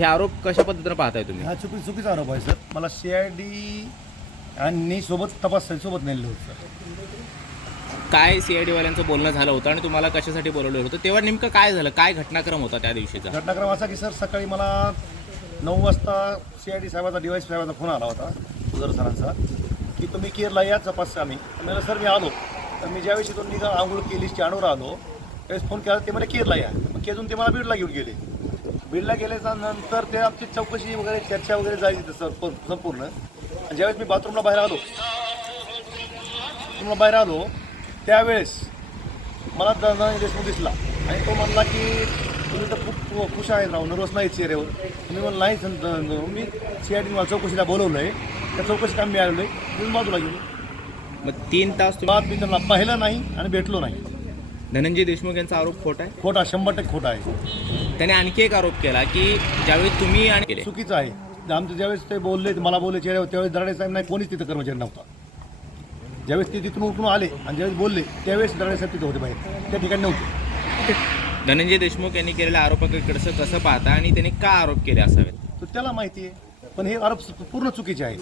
हे आरोप कशा पद्धतीने पाहताय तुम्ही? हा चुकी चुकीचा आरोप आहे सर. मला सी आय डी आणि सोबत तपास सोबत नेलेलं होतं सर. काय सीआयडी वाल्यांचं बोलणं झालं होतं आणि तुम्हाला कशासाठी बोलवलं होतं? तेव्हा नेमकं काय झालं? काय घटनाक्रम होता त्या दिवशीचा? घटनाक्रम असा की सर सकाळी मला नऊ वाजता सी आय डी साहेबाचा डी वाय साहेबाचा फोन आला होता उदर सरांचा की तुम्ही केरला या तपास आम्ही. तर म्हणलं सर मी आलो. तर मी ज्यावेळेस इथून निघा आंघोळ केली स्टँडवर आलो. त्यावेळेस फोन केला ते मला केरला या. मग केजून ते मला बीडला घेऊन गेले. बीडला गेल्याच्यानंतर ते आमची चौकशी वगैरे चर्चा वगैरे झाली तिथं सर संपूर्ण. आणि ज्यावेळेस मी बाथरूमला बाहेर आलो बाथरूमला बाहेर आलो त्यावेळेस मला धनंजय देशमुख दिसला. आणि तो म्हणला की तुम्ही तर खूप खुश आहेत राव नर्वस नाही चेहऱ्यावर. तुम्ही म्हणलं नाही मी सी आय मला चौकशीला बोलवलं आहे त्या चौकशी काम मी आलेलो आहे. तुम्ही बाजूला गेलो मग तीन तास तुम्ही बात मी त्यांना पाहिलं नाही आणि भेटलो नाही. धनंजय देशमुख यांचा आरोप खोटा आहे? खोटा शंभर टक्के खोटा आहे. त्याने आणखी एक आरोप केला की ज्यावेळी तुम्ही आणि केले. चुकीचं आहे. आमचं ज्यावेळेस ते बोलले मला बोलले चेहऱ्यावर त्यावेळेस दराडे साहेब नाही कोणीच तिथं कर्मचारी नव्हता. ज्यावेळेस ते तिथून उठून आले आणि ज्यावेळेस बोलले त्यावेळेस दराडे साहेब तिथे होते बाहेर. त्या ठिकाणी नव्हते. धनंजय देशमुख यांनी केलेल्या आरोपाकडचं कसं पाहता आणि त्यांनी का आरोप केले असावेत? तर त्याला माहिती आहे पण हे आरोप पूर्ण चुकीचे आहेत.